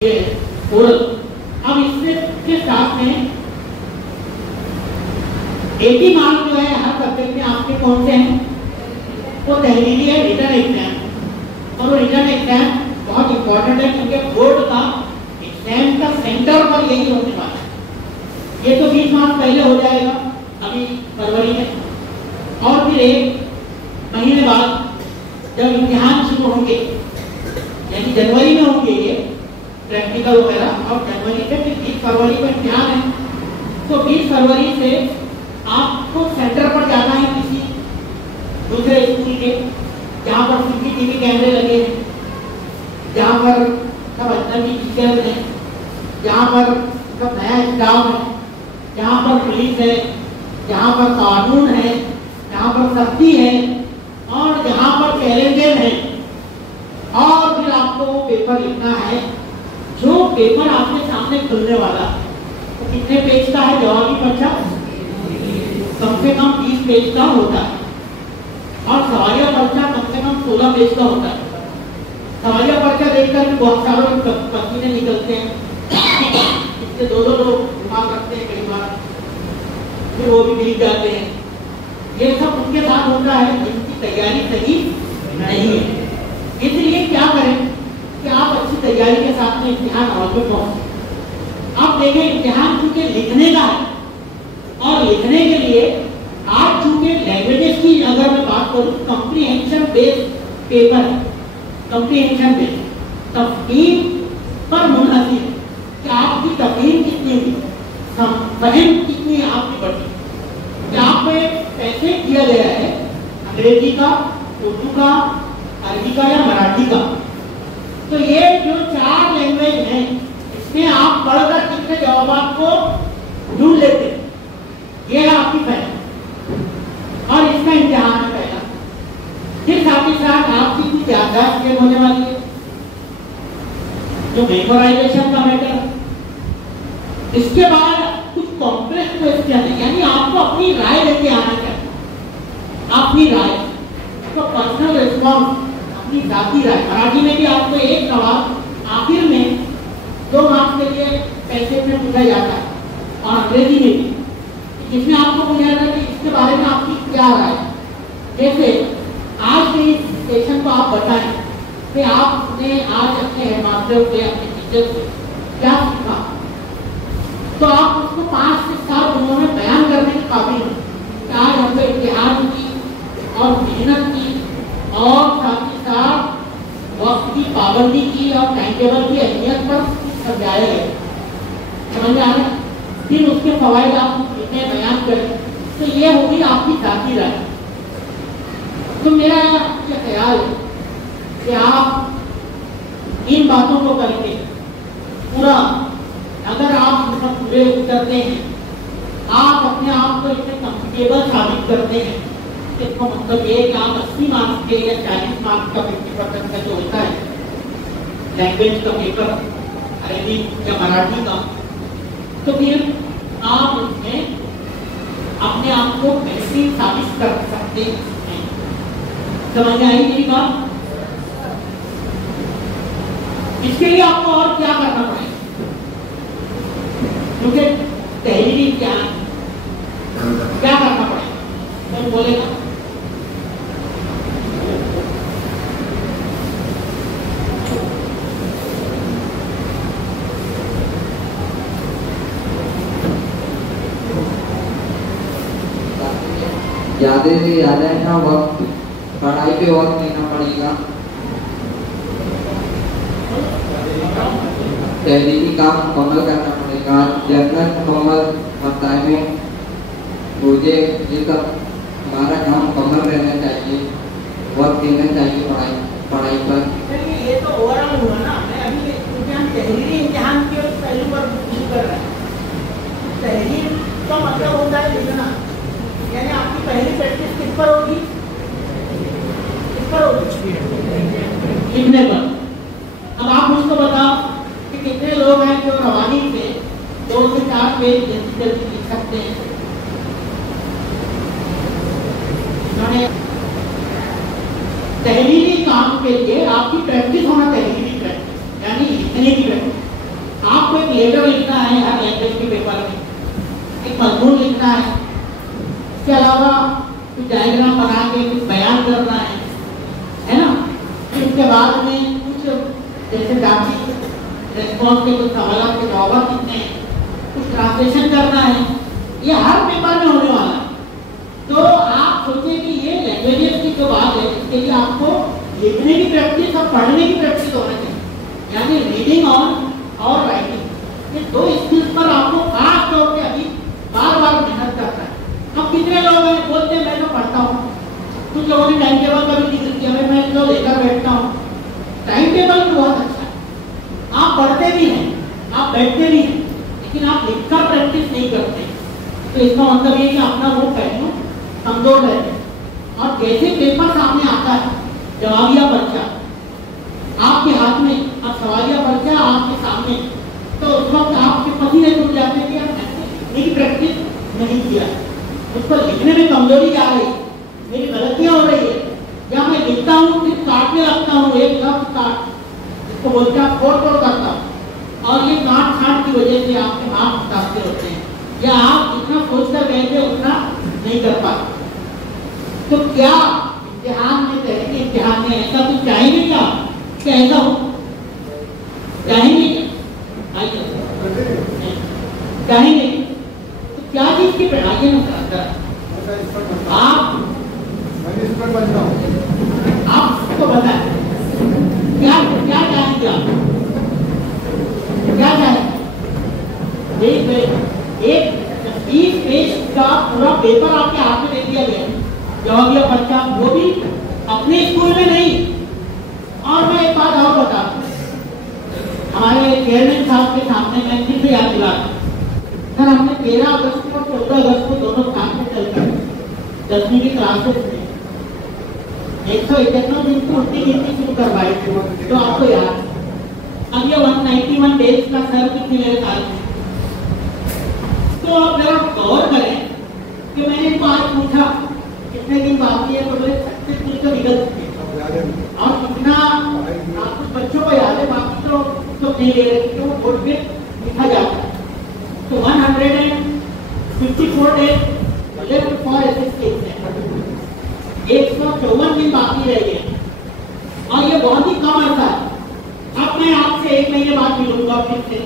ये ओरल। अब इससे के साथ में 80 मार्क जो है हर सब्जेक्ट में आपके कौन से हैं, वो तहरीरी है, रिटन एग्जाम। और वो रिटन एग्जाम बहुत इंपॉर्टेंट है क्योंकि बोर्ड का एग्जाम का सेंटर पर यही होने वाला है। ये तो 20 मार्च पहले हो जाएगा अभी फरवरी में, और फिर 1 महीने बाद जब इम्तिहान शुरू होंगे यानी जनवरी में होंगे ये प्रैक्टिकल वगैरह, और जनवरी से फिर 20 फरवरी को इम्तिहान है। तो 20 फरवरी से आपको सेंटर पर जाना है किसी दूसरे स्कूल के जहाँ पर CCTV कैमरे लगे हैं, जहाँ पर सब अजनबी टीचर्स हैं, जहाँ पर सब नया स्टाफ है, जहाँ पर पुलिस है, जहाँ पर कानून है, जहाँ पर सख्ती है और जहाँ पर चैलेंजेस हैं। और फिर आपको वो पेपर लिखना है। जो पेपर आपके सामने खुलने वाला तो कितने पेज का है जवाबी पर्चा? कम से कम 20 पेज का होता है, और सवालिया पर्चा कम से कम 16 पेज का होता है। सवालिया पर्चा देखकर बहुत सारे पसीने निकलते हैं, इससे दो लोग दिमाग रखते हैं कई बार, फिर वो भी भीग जाते हैं। ये सब उनके साथ होता है जिनकी तैयारी सही नहीं है। इसलिए क्या करें कि आप अच्छी तैयारी के साथ में इम्तिहान हॉल में पहुंचे। आप देखें इम्तिहान चूंकि लिखने का है, और लिखने के लिए आज चूंकि लैंग्वेजेस की अगर मैं बात करूं, कॉम्प्रिहेंशन बेस्ड पेपर है। कॉम्प्रिहेंशन बेस्ड तफहीम पर मुनहसिर है कि आपकी तफहीम कितनी हुई, फहम कितनी आपकी बढ़ी। क्या आपको कैसे किया गया है, अंग्रेजी का, उर्दू का, अरबी का या मराठी का। तो ये जो 4 लैंग्वेज हैं इसमें आप पढ़कर कितने जवाब को ढूंढ लेते हैं, ये है आपकी पहला। और इसका इम्तिहान है पहला। फिर साथ ही साथ आपकी कुछ याददाश्त चेक होने वाली है, जो मेमोराइजेशन का मैटर है। इसके बाद कुछ कॉम्प्लेक्स क्वेश्चन है, यानी आपको अपनी राय लेके आना चाहिए। अपनी राय, तो पर्सनल रिस्पॉन्स, अपनी जाती राय। मराठी में भी आपको एक सवाल आखिर में 2 मार्क्स के लिए पैसे में पूछा जाता है, और अंग्रेजी में भी, जिसमें आपको पूछा जाता है कि इसके बारे में आपकी क्या राय है। जैसे आज के इस सेशन को आप बताएं कि आपने आज अपने हेडमास्टर से, अपने टीचर से क्या सीखा, तो आप उसको 5 से 7 दिनों में बयान करने के काबिल हैं कि आज हमने इम्तिहान की और मेहनत की, और साथ ही साथ वक्त की पाबंदी की और टाइम टेबल की अहमियत पर समझाया गया। समझ में आ रहा है? फिर उसके फवायद आप कितने बयान करें, तो ये होगी आपकी जाती राय। तो मेरा ये ख्याल है कि आप इन बातों को करके पूरा, अगर आप इसमें पूरे उतरते हैं, आप अपने आप को इतने कंफर्टेबल साबित करते हैं, इसका मतलब ये कि आप 80 मार्क्स के या 40 मार्क्स का 50% का जो होता है लैंग्वेज का पेपर, अरबी या मराठी का, तो फिर आप उसमें अपने आप को बेहतरीन साबित कर सकते हैं। समझ में आई मेरी बात? इसके लिए आपको और क्या करना पड़ेगा, क्योंकि तहरीरी क्या करना पड़ेगा, तो बोलेगा ज्यादा से ज्यादा ना वक्त पढ़ाई पे वक्त देना पड़ेगा। तहरीरी काम मुकम्मल करना पड़ेगा। जर्नल मुकम्मल होता है, मुझे ये सब हमारा काम मुकम्मल रहना चाहिए, वक्त देना चाहिए पढ़ाई पर। ये तो ओवरऑल हुआ ना, मैं अभी तहरीरी इम्तिहान के पहलू पर शुरू कर रहा है। तहरीर का मतलब होता है लिखना, यानी आपकी पहली प्रैक्टिस किस पर होगी? किस पर होगी? लिखने पर। अब आप मुझको बताओ कि कितने लोग हैं जो रवानी से 2 से 4 पेज जल्दी लिख सकते हैं। तहरीरी काम के लिए आपकी प्रैक्टिस होना, तहरीरी प्रैक्टिस यानी लिखने की प्रैक्टिस। आपको एक लेटर लिखना है हर लैंग्वेज के पेपर में, एक मजमून लिखना है, इसके अलावा कुछ डायग्राम बना के कुछ बयान करना है ना। फिर उसके बाद में कुछ जैसे डांसी रेस्पॉन्स के कुछ सवाल के जवाब लिखने हैं, कुछ ट्रांसलेशन करना है, ये हर पेपर में होने वाला है। तो आप सोचिए कि ये लैंग्वेजेस की जो बात है, इसके लिए आपको लिखने की प्रैक्टिस और पढ़ने की प्रैक्टिस होना चाहिए, यानी रीडिंग और राइटिंग, ये दो स्किल्स पर आपको खास तौर पे अभी बार बार मेहनत करना है। अब कितने लोग हैं बोलते हैं मैं तो पढ़ता हूँ, कुछ लोगों ने टाइम टेबल का भी जिक्र किया, मैं तो लेकर बैठता हूँ, टाइम टेबल भी बहुत अच्छा है, आप पढ़ते भी हैं, आप बैठते भी हैं, लेकिन आप लिखकर प्रैक्टिस नहीं करते। तो इसका मतलब ये कि अपना वो पहलू कमजोर रहते हैं। और जैसे पेपर सामने आता है, जवाबिया पर्चा आपके हाथ में, अब सवालिया पर्चा आपके सामने, तो उस वक्त आपके पसीने टूट जाते हैं कि यार लिखने की प्रैक्टिस नहीं किया, उस पर लिखने में कमजोरी आ रही, मेरी गलतियां हो रही है, या मैं लिखता हूँ फिर काटने लगता हूँ, एक लफ्ज काट, इसको बोलते हैं फोड़ तोड़ करता हूँ, और ये काट छाट की वजह से आपके मार्क्स मुतासर होते हैं, या आप जितना सोच कर गए थे उतना नहीं कर पाते। तो क्या इम्तिहान में कहेंगे, इम्तिहान में ऐसा कुछ चाहेंगे क्या कि ऐसा हो, चाहेंगे क्या? चाहेंगे तो क्या चीज की पढ़ाई में आपको बताएं क्या क्या चाहेंगे आप, क्या चाहेंगे? एक 20 पेज का पूरा पेपर आपके हाथ में दे दिया गया, जवाबिया पर्चा, वो भी अपने स्कूल में नहीं। और मैं एक बात और बता दूं, हमारे चेयरमैन साहब के सामने मैं फिर से याद दिला सर, हमने 13 अगस्त और 14 अगस्त को दोनों साथ में चलकर 10वीं की क्लासेस में 191 दिन की उल्टी गिनती शुरू करवाई थी, तो आपको याद, अब ये 191 डेज का सर कितनी मेरे साथ में। तो आप जरा गौर करें कि मैंने इनको आज पूछा कितने दिन बाकी है, तो बोले 36 दिन तो निकल चुके, और कितना आप कुछ बच्चों को याद है, बाकी तो नहीं ले रहे, तो बोर्ड पे लिखा जाता है। तो 154 डेज लेफ्ट फॉर एसएससी, 154 दिन बाकी रह गए, और ये बहुत ही कम अर्था है। अब मैं आपसे 1 महीने बाद मिलूंगा फिर से,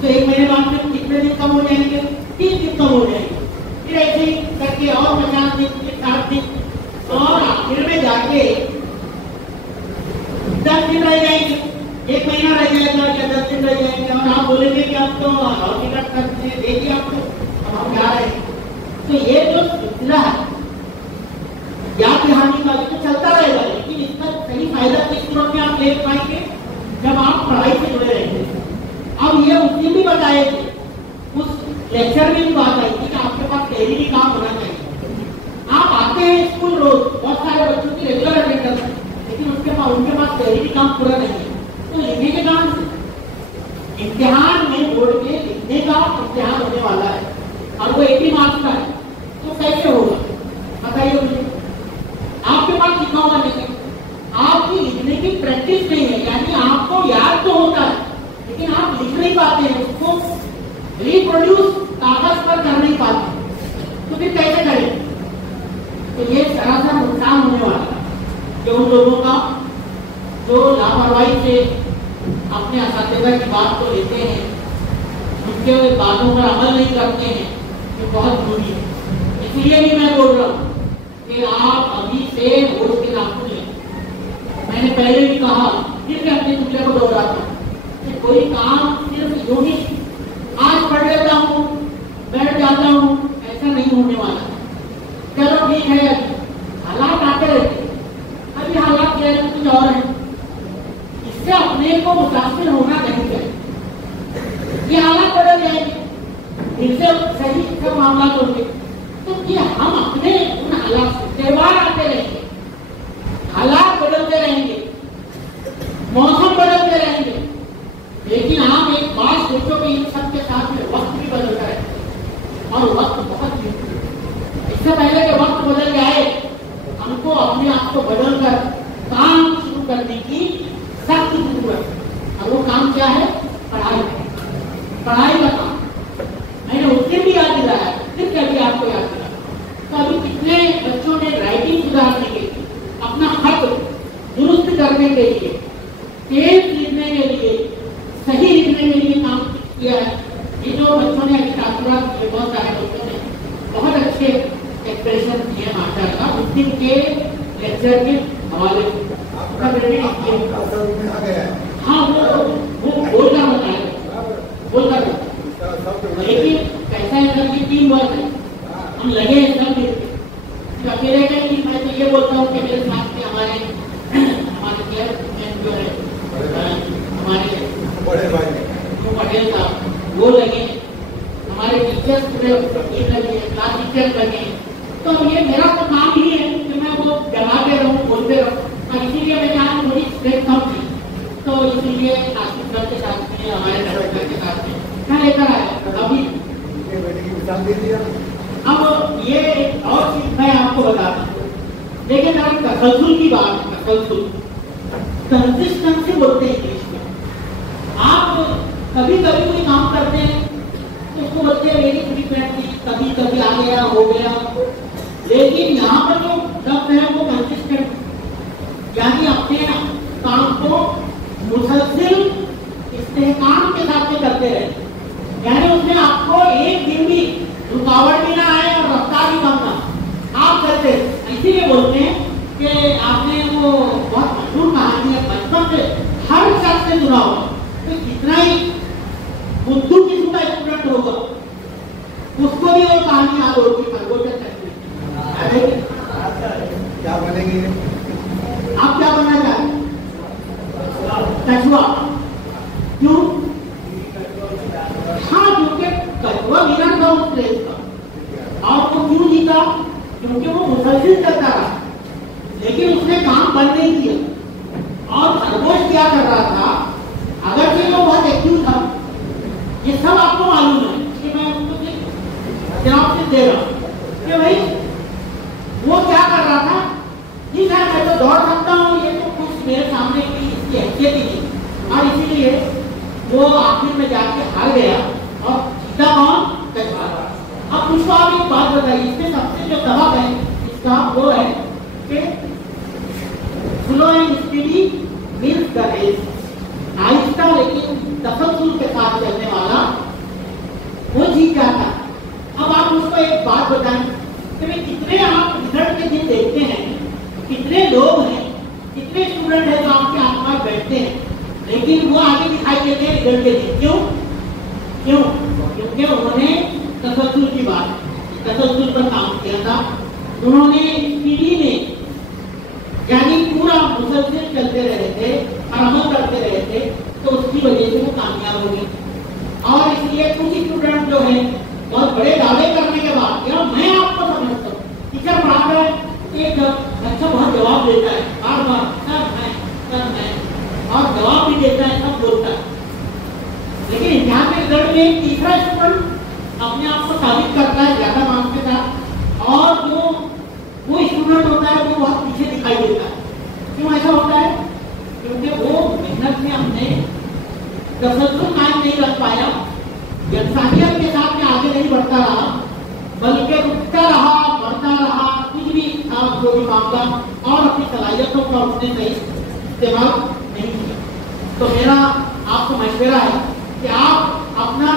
तो 1 महीने बाद में कितने दिन कम हो जाएंगे? 3 दिन कम हो जाएंगे, फिर ऐसे ही करके और 50 दिन, 60 दिन, और आखिर में जाके 10 दिन रह जाएंगे, 1 महीना रह जाएगा या 10 दिन रह जाएंगे, और आप बोलेंगे कि अब तो और टिकट करते देखिए आपको, अब हम जा रहे हैं। तो ये जो सिलसिला है याद दहानी का तो चलता रहेगा, लेकिन इसका सही फायदा किस सूरत में आप ले पाएंगे? जब आप पढ़ाई से जुड़े रहेंगे। अब ये उसने भी बताए थे, उस लेक्चर में भी बात आई थी कि आपके पास डेली भी काम होना चाहिए। आप आते हैं स्कूल रोज, बहुत सारे बच्चों की रेगुलर अटेंडेंस है, लेकिन उनके पास डेली काम पूरा नहीं है, तो लिखने के काम से इम्तिहान में बोर्ड के लिखने का इम्तिहान होने वाला है, और वो 80 मार्क्स का है, तो कैसे होगा बताइए मुझे? आपके पास लिखा होगा नहीं, आपकी लिखने की प्रैक्टिस नहीं है, यानी आपको याद तो होता है लेकिन आप लिख नहीं पाते हैं, उसको रिप्रोड्यूस कागज पर कर नहीं पाते, तो फिर कैसे करें? तो ये सरासर नुकसान होने वाला है कि उन लोगों का जो लापरवाही से अपने असातिज़ा की बात को लेते हैं, उनके बातों पर अमल नहीं करते हैं, ये बहुत जरूरी है। इसलिए भी मैं बोल रहा हूँ कि आप अभी से होश के नाम लें। मैंने पहले भी कहा, फिर मैं अपने जुमले को दोहराता हूँ कि कोई काम सिर्फ यूं ही आज पढ़ लेता हूँ बैठ जाता हूँ, ऐसा नहीं होने वाला। चलो ठीक है, हालात आते रहते, अभी हालात जो है कुछ और है, इससे अपने को मुतासिर होना नहीं चाहिए। ये हालात बदल जाएंगे, फिर से सही से मामला होंगे, तो ये हम अपने उन हालात से त्यौहार आते रहेंगे, हालात बदलते रहेंगे, मौसम बदलते रहेंगे, लेकिन आप एक बात सोचो कि इन सबके साथ में वक्त भी बदलता है, और वक्त बहुत कीमती है। इससे पहले कि वक्त बदल जाए, हमको अपने आप को बदलकर काम शुरू करने की सख्त जरूरत है, और वो काम क्या है? पढ़ाई। करने के लिए, तेज लिखने के लिए, सही लिखने के लिए काम किया है। ये जो बच्चों ने अभी ताकुरात किए, बहुत सारे बच्चों ने बहुत अच्छे एक्सप्रेशन दिए माशाअल्लाह उस दिन के लेक्चर के हवाले से। हाँ वो बोलना बताया, बोलता लेकिन कैसा है कि टीम वर्क है, हम लगे हैं सब मिलकर। अकेले का नहीं, मैं तो ये बोलता हूँ कि मेरे साथ में हमारे जो है हमारे बड़े भाई पटेल साहब वो लगे, हमारे टीचर्स पूरे लगे, क्लास टीचर लगे। तो ये मेरा तो काम ही है कि मैं वो जगाते रहूँ, बोलते रहूँ, और इसीलिए मैं यहाँ थोड़ी स्ट्रेस कम थी, तो इसीलिए आशीष सर के साथ में, हमारे डॉक्टर के साथ में मैं लेकर आया। अभी अब ये और चीज मैं आपको बताता हूँ, लेकिन आप तसलसल की बात, तसलसल कंसिस्टेंसी बोलते हैं इंग्लिश में। आप कभी कभी कोई काम करते हैं तो उसको बोलते हैं वेरी फ्रीक्वेंटली, कभी कभी आ गया हो गया, लेकिन यहाँ पर जो शब्द है वो कंसिस्टेंट, यानी अपने काम को मुसलसिल इस्तेहकाम के साथ में करते रहे, यानी उसमें आपको एक दिन भी रुकावट भी ना आए और रफ्तार भी कम ना आप करते। इसीलिए बोलते हैं कि आपने वो बहुत मशहूर कहानी है, बचपन से हर शख्स से जुड़ा हुआ, तो जितना ही बुद्धू किस्म का स्टूडेंट होगा उसको भी वो कहानी याद होगी। क्या बनेगी? आप क्या बनना चाहते हैं? कछुआ। क्यों? हाँ, क्योंकि कछुआ विनर था उस प्लेस का, और वो क्यों जीता? क्योंकि वो मुसलसिल करता रहा, लेकिन उसने काम बंद नहीं किया और खरगोश क्या कर रहा था, अगर से वो बहुत एक्टिव था, ये सब आपको मालूम है कि मैं उसको जवाब से दे रहा हूँ कि भाई वो क्या कर रहा था, ठीक है मैं तो दौड़ सकता हूँ, ये तो कुछ मेरे सामने की इसकी हैसियत ही नहीं, और इसीलिए वो आखिर में जाके हार गया और जीता कौन? कछुआ। अब उसको आप एक बात बताइए, इसमें सबसे जो सबक है इसका वो है कि slow and speedy means the race, आहिस्ता लेकिन तसल्सल के साथ चलने वाला वो जीत जाता। अब आप उसको एक बात बताएं कि भाई कितने आप रिजल्ट के दिन देखते हैं, कितने लोग हैं, कितने स्टूडेंट हैं जो आपके आसपास बैठते हैं, लेकिन वो आगे दिखाई देते हैं रिजल्ट के दिन। क्यों? क्यों? क्योंकि उन्होंने तसल्सल की बात, तसल्सल पर काम किया था, उन्होंने स्पीडी में यानी पूरा मुसलसिल चलते रहे थे और अमल करते रहे थे, तो उसकी वजह से वो कामयाब हो गए। और इसलिए कुछ स्टूडेंट जो है बहुत बड़े दावे करने के बाद, या मैं आपको समझता हूँ, टीचर पढ़ा रहा है, एक बच्चा बहुत जवाब देता है बार बार, सर मैं, और जवाब भी देता है, सब बोलता है, लेकिन इम्तिहान के रिजल्ट में एक तीसरा स्टूडेंट अपने आप को साबित करता है ज्यादा मार्क्स के साथ, और जो वो स्टूडेंट होता है वो बहुत पीछे दिखाई देता है। क्यों ऐसा होता है? क्योंकि वो मेहनत में हमने तसल्सल कायम नहीं रख पाया, इंसानियत के साथ में आगे नहीं बढ़ता रहा, बल्कि रुकता रहा, बढ़ता रहा, कुछ भी था जो भी मामला, और अपनी सलाहियतों का उसने सही इस्तेमाल नहीं किया। तो मेरा आपको मशवरा है कि आप अपना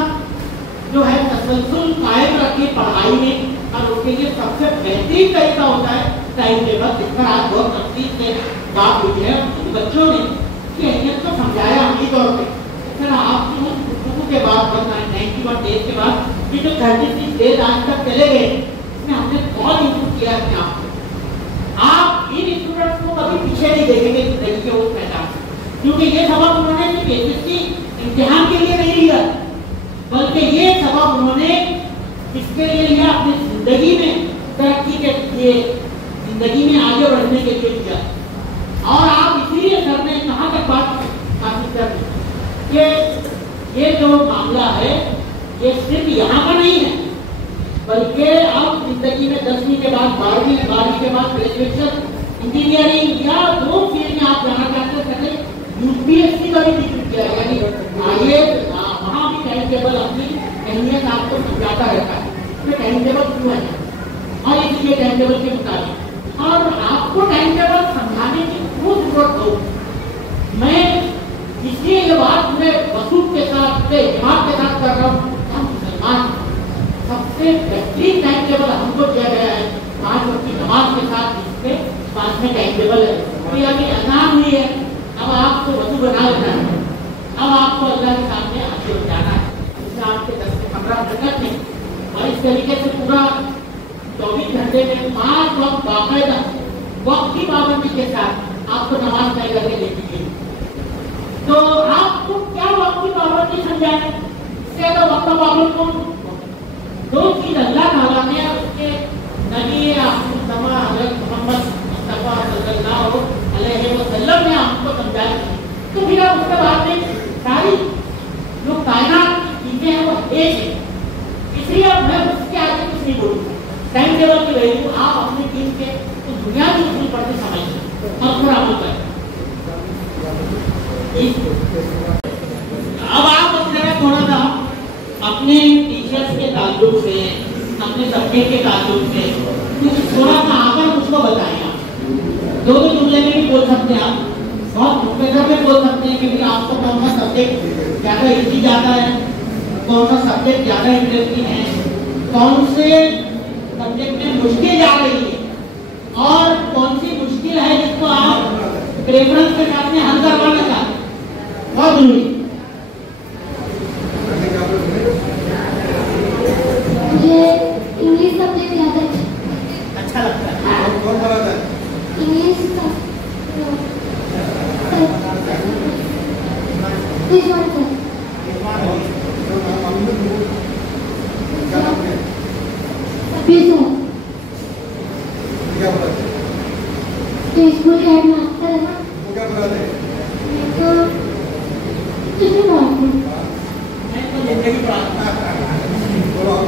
जो है तसल्सल कायम रखिए पढ़ाई में, और उसके लिए सबसे बेहतरीन तरीका होता है टाइम टेबल, जिस पर आज बहुत तफसील से बात हुई है। बच्चों ने की अहमियत को समझाया हमी तौर पर। सर आप के बाद 91 डेज के बाद ये जो 36 डेज आज तक चले गए, इसमें हमने बहुत इम्प्रूव किया है आप इन स्टूडेंट्स को कभी पीछे नहीं देखेंगे जिंदगी के उस मैदान, क्योंकि ये सबक उन्होंने सिर्फ एसएससी इम्तिहान के लिए नहीं लिया, बल्कि ये सबक उन्होंने इसके लिए लिया अपनी जिंदगी में तरक्की के लिए, जिंदगी में आगे बढ़ने के लिए लिया। और आप इसीलिए सर ने कहाँ तक बात हासिल कर कि ये जो मामला है ये सिर्फ यहाँ का नहीं है, बल्कि अब जिंदगी में 10वीं के बाद 12वीं के बाद ग्रेजुएशन, इंजीनियरिंग या जो फील्ड में आप जाना चाहते हैं, यूपीएससी का भी जिक्र किया, यानी आगे वहाँ भी टाइम टेबल अपनी अहमियत आपको समझाता रहता है कि टाइम टेबल क्यों है, और इसलिए टाइम टेबल के मुताबिक, और आपको टाइम टेबल समझाने की क्यों जरूरत हो, पास में टाइम टेबल है, तो ये अभी अजान हुई है, अब आपको वजू बना लेना है, अब आपको अल्लाह के सामने हाजिर हो जाना है, इसमें आपके 10 से 15 मिनट नहीं, और इस तरीके से पूरा 24 घंटे में 5 वक्त बाकायदा वक्त की पाबंदी के साथ आपको नमाज तय करके देनी है। तो आपको क्या वक्त की पाबंदी समझाए, इससे ज्यादा वक्त का पाबंद कौन? दो चीज अल्लाह ताला ने उसके नबी हज़रत मोहम्मद मुस्तफा सल्लल्लाहु अलैहि वसल्लम ने हमको समझाई, तो फिर उसके बाद में सारी जो कायनात की चीजें हैं वो एक है, इसलिए अब मैं उसके आगे कुछ नहीं बोलूँगा। टाइम टेबल की वैल्यू आप अपनी टीम के तो बुनियादी उसूल पर से समझिए और पूरा अमल करें। अब आप थोड़ा सा अपने टीचर्स के ताल्लुक से, अपने सब्जेक्ट के ताल्लुक से कुछ थोड़ा सा आकर मुझको बताएं। आप दो जुमले में भी बोल सकते हैं, आप बहुत मुख्तसर में बोल सकते हैं, क्योंकि आपको कौन सा सब्जेक्ट ज़्यादा इजी जाता है, कौन सा सब्जेक्ट ज़्यादा इंटरेस्टिंग है, कौन से सब्जेक्ट में मुश्किल जा रही है, और कौन सी मुश्किल है जिसको आप प्रेफरेंस के साथ में हल करवाना चाहते हैं, बहुत जरूरी। मुझे इंग्लिश सब्जेक्ट ज़्यादा अच्छा लगता है। कौन पढ़ाता है? इंग्लिश क्या पढ़ाते हैं? स्कूल के हेड मास्टर है ना, वो क्या पढ़ाते हैं? तो कुछ नहीं पढ़ाते। मैं तो जिंदगी पढ़ाता बोलो आप।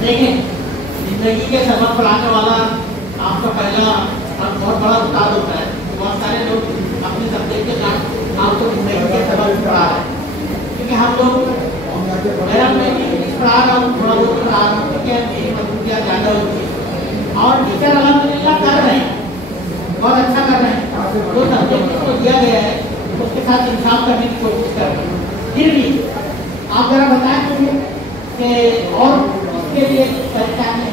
देखिए, जिंदगी के सबक पढ़ाने वाला आपका पहला और बहुत बड़ा उस्ताद होता है। बहुत सारे लोग अपने सब्जेक्ट के साथ आपको जिंदगी के सबक पढ़ा रहे हैं, क्योंकि हम लोग मेरा मैं इंग्लिश पढ़ा रहा हूँ, थोड़ा बहुत पढ़ा रहा हूँ, क्योंकि मेरी मजबूतियाँ ज़्यादा होती है और टीचर अल्हम्दुलिल्लाह कर रहे हैं, बहुत अच्छा कर रहे हैं। जो सब्जेक्ट जिसको दिया गया है उसके साथ इंसाफ करने की कोशिश कर रहे हैं। फिर भी आप जरा बताएं मुझे कि और उसके लिए पहचान है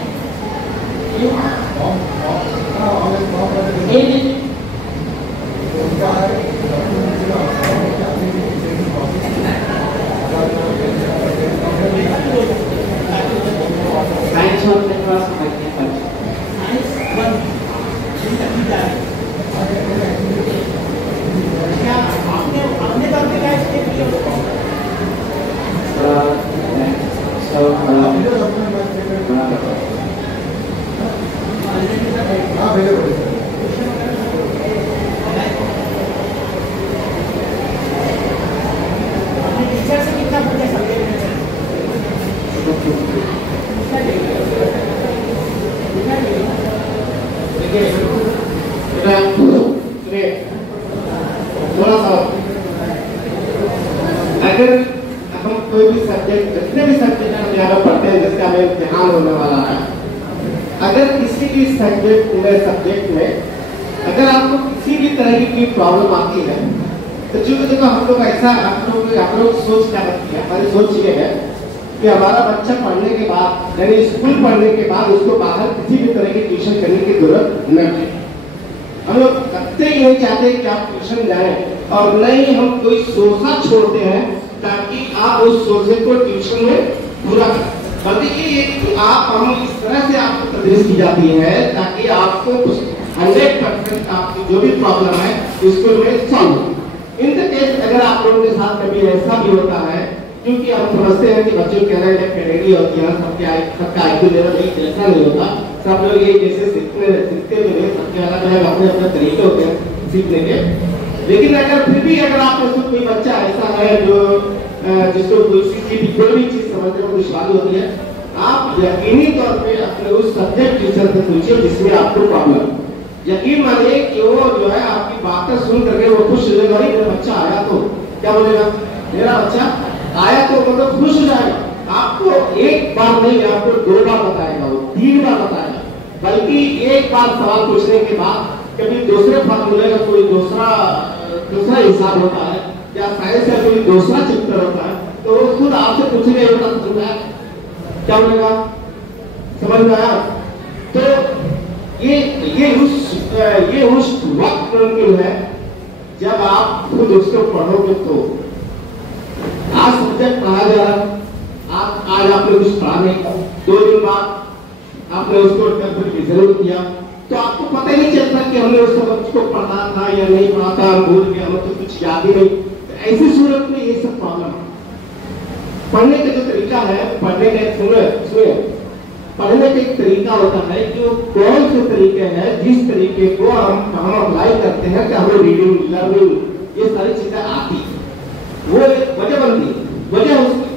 साइंस और टेक्नोलॉजी समझने पर क्या आपने करके क्या स्टेप लिया उसको? हाँ भेजो भेजो। अपने टीचर से कितना पूछे सब्जेक्ट में? थोड़ा सा अगर हम कोई भी सब्जेक्ट, जितने भी सब्जेक्ट हम यहाँ पढ़ते हैं जिसका हमें इम्तिहान होने वाला है, अगर किसी भी सब्जेक्ट में अगर आपको किसी भी तरह की प्रॉब्लम आती है, तो जो देखो हम लोग ऐसा हम लोग सोच क्या रखती है, हमारी सोच ये है कि हमारा बच्चा पढ़ने के बाद यानी स्कूल पढ़ने के बाद उसको बाहर किसी भी तरह की ट्यूशन करने की जरूरत न है। हम लोग करते ही नहीं चाहते कि आप ट्यूशन जाएं, और नहीं हम कोई सोचा छोड़ते हैं ताकि आप उस सोचे को ट्यूशन में पूरा करें। बल्कि ये आप हम इस तरह से आपको तदरीस की जाती है ताकि आपको 100% आपकी जो भी प्रॉब्लम है उसको में सॉल्व हो। इन द केस अगर आप लोगों के साथ कभी ऐसा भी होता है, क्योंकि हम समझते हैं कि बच्चों के कहना है कैटेगरी होती है, सबका आईक्यू लेवल एक जैसा नहीं होता, सब लोग एक जैसे सीखते हुए सबके अलग अलग अपने अपने तरीके होते हैं सीखने के। लेकिन अगर फिर भी अगर आप में से कोई बच्चा ऐसा है जो जिसको कोई भी चीज समझने में दुश्वारी होती है, आप यकीनी तौर पे अपने उस सब्जेक्ट टीचर से पूछिए जिसमें आपको प्रॉब्लम। यकीन मानिए कि वो जो है आपकी बातें सुन करके वो खुश हो जाएगा, मेरा बच्चा आया तो क्या बोलेगा, मेरा बच्चा आया तो मतलब खुश हो जाएगा। आपको एक बार नहीं, आपको 2 बार बताएगा, वो 3 बार बताएगा, बल्कि एक बार सवाल पूछने के बाद कभी दूसरे फार्मूले का कोई दूसरा हिसाब होता है या साइंस का कोई दूसरा चैप्टर होता है, तो वो खुद आपसे पूछेगा ये बता तुम है क्या बोलेगा, समझ में आया? तो ये उस वक्त मुमकिन है जब आप खुद उसको पढ़ोगे। तो आज सब्जेक्ट पढ़ा जा रहा, आज आपने कुछ पढ़ा नहीं, 2 दिन बाद आपने उसको जरूर किया, तो आपको पता ही नहीं चलता कि हमने उस सबक को पढ़ा था या नहीं पढ़ा था, भूल गया, हमें तो कुछ याद ही नहीं। तो ऐसी सूरत में ये सब प्रॉब्लम है। पढ़ने का जो तरीका है, पढ़ने का सुनिए, पढ़ने का एक तरीका होता है जो कौन से तरीके हैं, जिस तरीके को हम अप्लाई करते हैं कि हमें रीडिंग, लर्निंग ये सारी चीजें आती, वो एक वजह बनती है। वजह उसकी,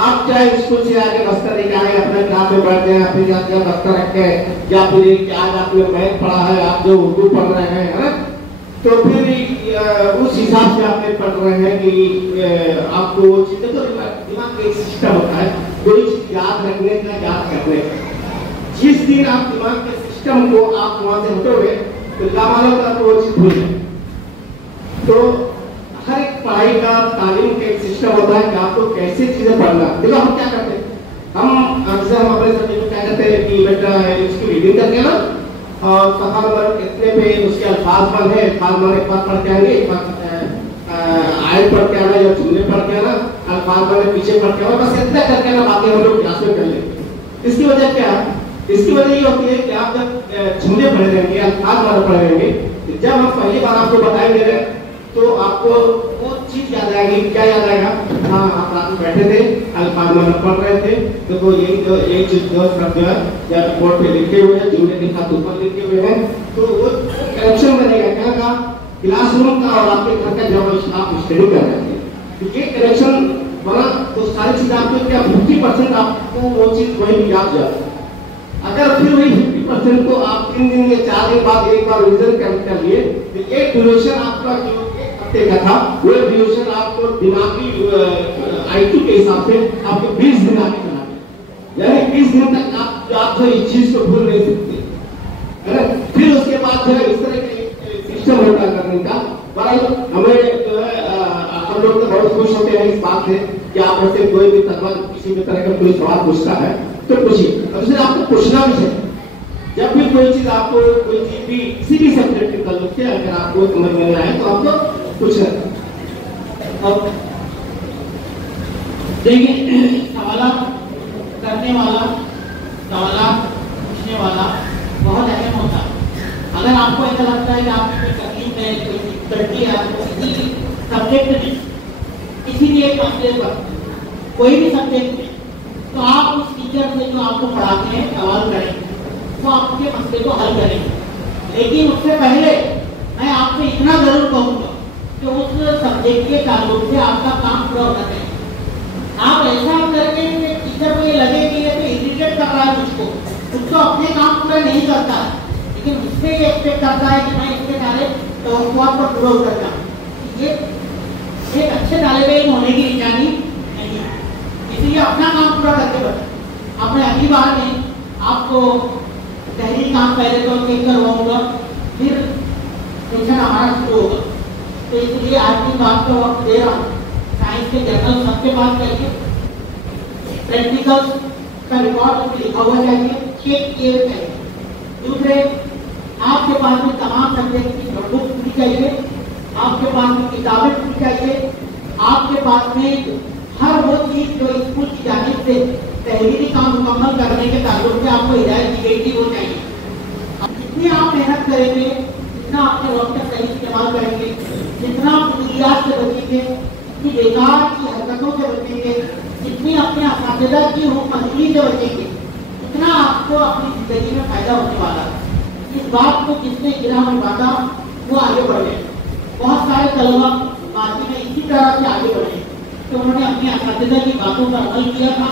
आप चाहे स्कूल से आके बस्तर लेके आए, अपने क्लास में बैठ जाए, फिर जाके बस्तर रख के, या फिर आज आपने मैथ पढ़ा है, आप जो उर्दू पढ़ रहे हैं, है ना, तो फिर उस हिसाब से आपने पढ़ रहे हैं कि आपको वो चीजें, तो दिमाग का एक सिस्टम होता है कोई चीज याद रखने का, याद करने का। जिस दिन आप दिमाग के सिस्टम को आप वहां से हटोगे तो क्या मालूम था, तो वो चीज भूल जाए। तो हर एक पढ़ाई का, तालीम का एक सिस्टम होता है कि आपको कैसे चीजें पढ़ना। देखो हम क्या करते हैं, हम अक्सर हम अपने सब्जेक्ट में क्या करते हैं कि बेटा इसकी रीडिंग करके ना, और सफा नंबर इतने पे उसके अल्फाज बंद है, अल्फाज बंद एक बार पढ़ के आएंगे, एक बार आयत पढ़ के आना या जुमले पढ़ के आना, अल्फाज बंद पीछे पढ़ के आना, बस इतना करके ना बाकी हम लोग क्लास में कर लेंगे। इसकी वजह क्या है? इसकी वजह ये होती है कि आप जब जुमले पढ़े रहेंगे, अल्फाज बंद पढ़े रहेंगे, जब हम पहली बार आपको बताएंगे तो आपको वो चीज याद आएगी। क्या याद आएगा? हाँ, आप रात में बैठे थे, अल्फाज में पढ़ रहे थे, तो वो एक चीज जो शब्द है या बोर्ड पे लिखे हुए हैं, जुमले के साथ ऊपर लिखे हुए हैं, तो वो कनेक्शन बनेगा क्या का, क्लासरूम का और आपके घर का जब आप स्टडी कर रहे हैं, तो ये कनेक्शन बना तो सारी चीज आपको क्या 50% आपको वो चीज वही याद जाए। अगर फिर वही 50% को आप 3 दिन या 4 दिन बाद एक बार रिवीजन कर लिए, तो एक ड्यूरेशन आपका जो का था, वो ड्यूरेशन आपको दिमागी IQ के हिसाब से आपको 20 दिन आगे चला गया, यानी 20 दिन तक आप जो इस चीज को भूल नहीं सकते, है ना। फिर उसके बाद जो है इस तरह का सिस्टम होता करने का। बड़ा हमें जो है हम लोग तो बहुत खुश होते हैं इस बात से कि आप ऐसे कोई भी तकवा किसी भी तरह का कोई सवाल पूछता है तो पूछिए, और उसे आपको पूछना भी चाहिए। जब भी कोई चीज आपको, कोई चीज भी किसी भी सब्जेक्ट के ताल्लुक से अगर आपको समझ में आए तो आपको पूछना। अब देखिए, सवाल करने वाला, सवाल पूछने वाला बहुत अहम होता है। अगर आपको ऐसा लगता है कि आपकी कोई तकलीफ है, कोई दिक्कत है, आपको किसी सब्जेक्ट में, किसी भी एक मसले पर, कोई भी सब्जेक्ट में, तो आप उस टीचर से जो आपको पढ़ाते हैं सवाल करेंगे, वो आपके मसले को हल करेंगे। लेकिन उससे पहले मैं आपसे इतना जरूर कहूँगा कि उस सब्जेक्ट के ताल्लुक से आपका काम पूरा होना चाहिए। आप ऐसा करके टीचर को ये लगे कि ये तो इरिटेट कर रहा है मुझको, खुद तो अपने काम पूरा नहीं करता है, लेकिन उससे ये एक्सपेक्ट करता है कि मैं इसके सारे तवक्कुआत पर पूरा उतर जाऊँ। ये एक अच्छे तालिब इल्म होने की निशानी नहीं है। इसलिए अपना काम पूरा करके बढ़े। आपने अगली बार में आपको तहरीर काम पहले तो चेक करवाऊंगा, फिर सेशन हमारा शुरू होगा, तो इसलिए आज की बात को वक्त दे रहा हूँ। साइंस के जर्नल सबके पास चाहिए, प्रैक्टिकल्स का रिकॉर्ड लिखा हुआ चाहिए, चेक किए हुए चाहिए। दूसरे, आपके पास में तमाम सब्जेक्ट की नोटबुक होनी चाहिए, आपके पास में किताबें होनी चाहिए, आपके पास में हर वो चीज जो स्कूल की जानिब से तहरीरी काम मुकम्मल करने के ताल्लुक से आपको हिदायत की गई थी वो चाहिए। जितनी आप मेहनत करेंगे, जितना अपने वक्त का सही इस्तेमाल करेंगे, जितना फजूलियात से बचेंगे, जितनी बेकार की हरकतों से बचेंगे, जितनी अपने असातिज़ा की हुक्मरानी से बचेंगे, उतना आपको अपनी जिंदगी में फायदा होने वाला है। इस बात को जिसने गिरा में बांधा वो आगे बढ़े। बहुत सारे तलबा बाकी में इसी तरह से आगे बढ़े, तो उन्होंने अपने असातिज़ा की बातों पर अमल किया था,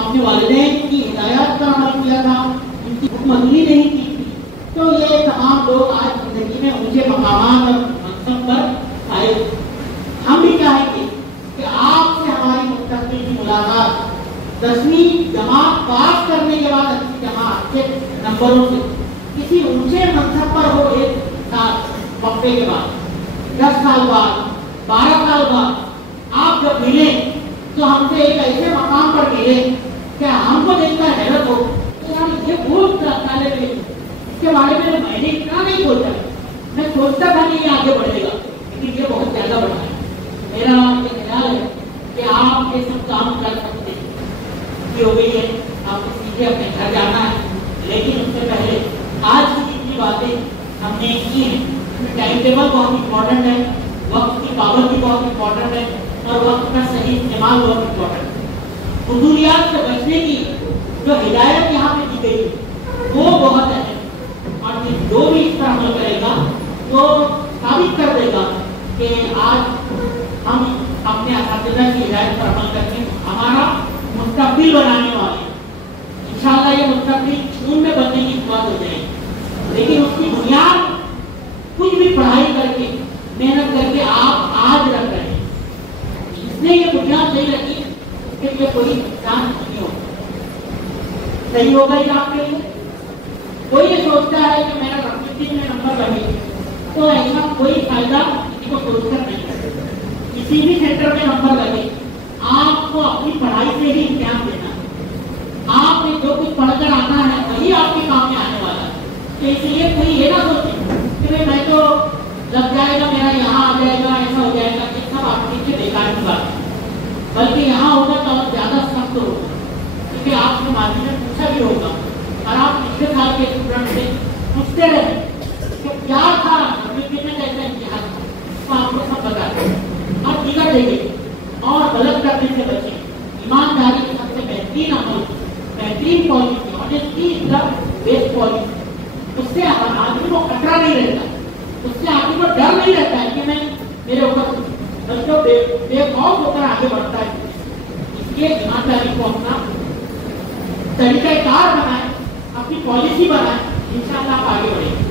अपने वालिदैन की हिदायत पर अमल किया था, उनकी हुक्मरानी नहीं की थी। तो ये तमाम लोग आज जिंदगी में ऊंचे मकामात और मनसब पर आए। हम भी चाहेंगे कि आपसे हमारी मुस्तक़बिल की मुलाकात 10वीं जमात पास करने के बाद, अच्छी जमात के नंबरों से किसी ऊंचे मनसब पर हो, एक साल वक्फे के बाद, 10 साल बाद, 12 साल बाद आप जब मिले जो हमसे एक ऐसे मकाम पर मिले क्या हमको देखकर हैरत हो तो यार ये बहुत ताले में इसके बारे में मैंने इतना नहीं सोचा, मैं सोचता था नहीं ये आगे बढ़ेगा, लेकिन ये बहुत ज्यादा बढ़ा है। मेरा ये ख्याल है कि आप ये सब काम कर सकते हैं। ये हो गई है, आपको सीधे अपने घर जाना है, लेकिन उससे पहले आज की जितनी बातें हमने की हैं, टाइम टेबल बहुत इंपॉर्टेंट है, वक्त की पाबंदी बहुत इंपॉर्टेंट है और वक्त का सही इस्तेमाल बहुत इंपॉर्टेंट है। फुजूलियात से बचने की जो हिदायत यहाँ पे दी गई है वो बहुत अहम है, और जो भी इस पर अमल करेगा वो साबित कर देगा कि आज हम अपने असातिज़ा की हिदायत पर अमल करके हमारा मुस्तकबिल बनाने वाले हैं। इंशाअल्लाह ये मुस्तकबिल खून में बनने की बात हो जाएगी, लेकिन उसकी बुनियाद कुछ भी पढ़ाई करके मेहनत करके आप आज रख रहे हैं, इसने ये बुनियाद नहीं रखी कि ये कोई नुकसान नहीं होगा, सही होगा ये आपके लिए। कोई ये सोचता है कि मेरा रमजान में नंबर लगे, तो ऐसा कोई फायदा किसी को सोचकर नहीं है। किसी भी सेंटर में नंबर लगे, आपको अपनी पढ़ाई से ही इम्तिहान देना है। आपने जो कुछ पढ़कर आना है वही आपके काम में आने वाला है। तो इसलिए कोई ये ना सोचे कि भाई मैं तो लग जाएगा, मेरा यहाँ आ जाएगा, ऐसा हो जाएगा, ये सब आपके लिए बेकार की बात है। बल्कि यहाँ होगा तो और ज्यादा सख्त होगा, क्योंकि आपने माजी में पूछा भी होगा और आप पिछले साल के स्टूडेंट से पूछते रहे कि क्या था कैसे इम्तिहान, तो आपको सब बता दें और दीगर देखें और गलत करने से बचें। ईमानदारी की सबसे बेहतरीन अमल, बेहतरीन policy, honesty is the best policy. उससे आदमी को खतरा नहीं रहता, उससे आदमी को डर नहीं रहता है कि मैं मेरे ऊपर बल्कि बेखौफ होकर आगे बढ़ता है। इसलिए ईमानदारी को अपना तरीक़ाकार बनाए, अपनी पॉलिसी बनाए, इंशाअल्लाह आप आगे बढ़ेंगे।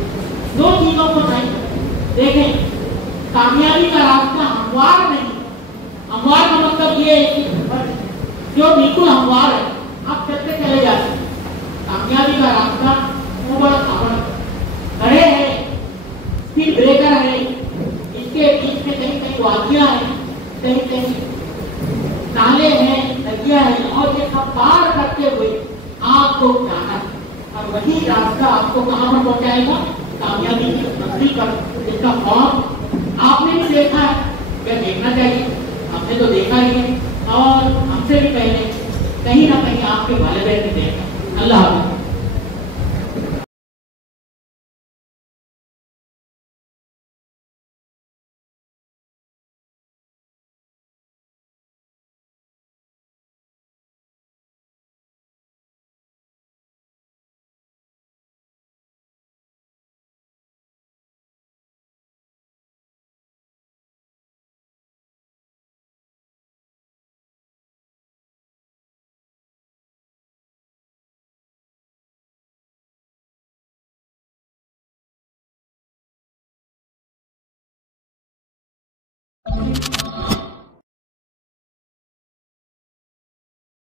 दो चीजों को नहीं देखें, कामयाबी का रास्ता हमवार नहीं, हमवार का मतलब ये है कि जो बिल्कुल हमवार है आप चलते चले जाते हैं। कामयाबी का रास्ता ऊबड़ खाबड़ खड़े है, स्पीड ब्रेकर है, इसके बीच में कहीं कहीं वादियां हैं, कहीं कहीं नाले हैं, नदियां हैं, और ये सब पार करते हुए आपको जाना है, और वही रास्ता आपको कहाँ पर पहुंचाएगा, कामयाबी की मंजिल पर। इसका फॉर्म आपने भी देखा है, क्या देखना चाहिए, हमने तो देखा ही है, और हमसे भी पहले कहीं ना कहीं आपके वालिदैन ने देखा। अल्लाह हाफ़िज़।